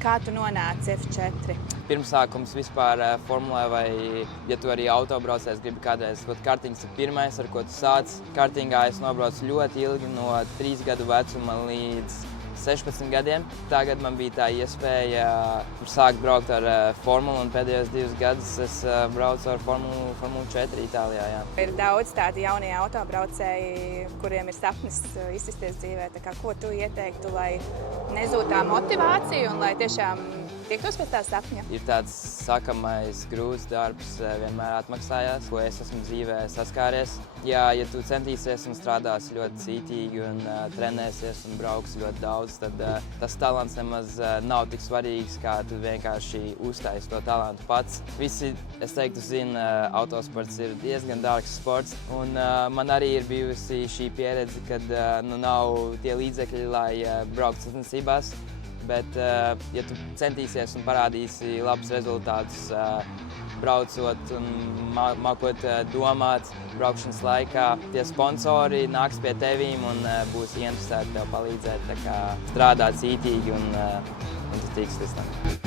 Kā tu nonāci F4? Pirmsākums vispār formulē, vai, ja tu arī autobraucējs gribi kādreiz, kartiņas ir pirmais, ar ko tu sāc. Kartingā es nobraucu ļoti ilgi, no 3 gadu vecuma līdz 16 gadiem. Tagad man bija tā iespēja sākt braukt ar formulu, un pēdējos 2 gadus es braucu ar Formulu 4 Itālijā. Jā. Ir daudz tādi jaunie autobraucēji, kuriem ir sapnis izsisties dzīvē. Ko tu ieteiktu, lai nezūd tā motivācija un lai tiešām tiektos pēc tā sapņa? Ir tāds sakamais grūts darbs, vienmēr atmaksājās, ko es esmu dzīvē saskāries. Ja tu centīsies un strādāsi ļoti cītīgi un trenēsies un brauksi ļoti daudz, tad tas talants nemaz nav tik svarīgs, kā tu vienkārši uztaisi to talantu pats. Visi, es teiktu, zina, autosports ir diezgan dārgs sports, un man arī ir bijusi šī pieredze, kad nav tie līdzekļi, lai brauktu sacensībās. Bet, ja tu centīsies un parādīsi labus rezultātus, braucot un mākot domāt braukšanas laikā, tie sponsori nāks pie tevīm un būs interesēti tev palīdzēt, strādāt cītīgi un tu tiks līdz tam.